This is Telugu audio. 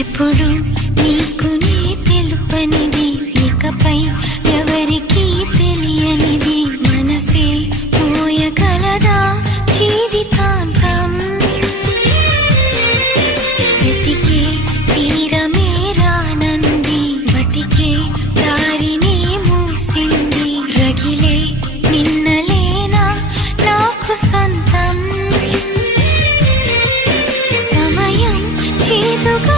ఎప్పుడు నీకు నీ తెలుపనిది, ఇకపై ఎవరికీ తెలియనిది, మనసే పోయగలదా జీవితాంతం? వెతికే తీరమే రానంది, బతికే దారినే మూసింది, రగిలే నిన్నలేనా నాకు సొంతం. సమయం చేదుగా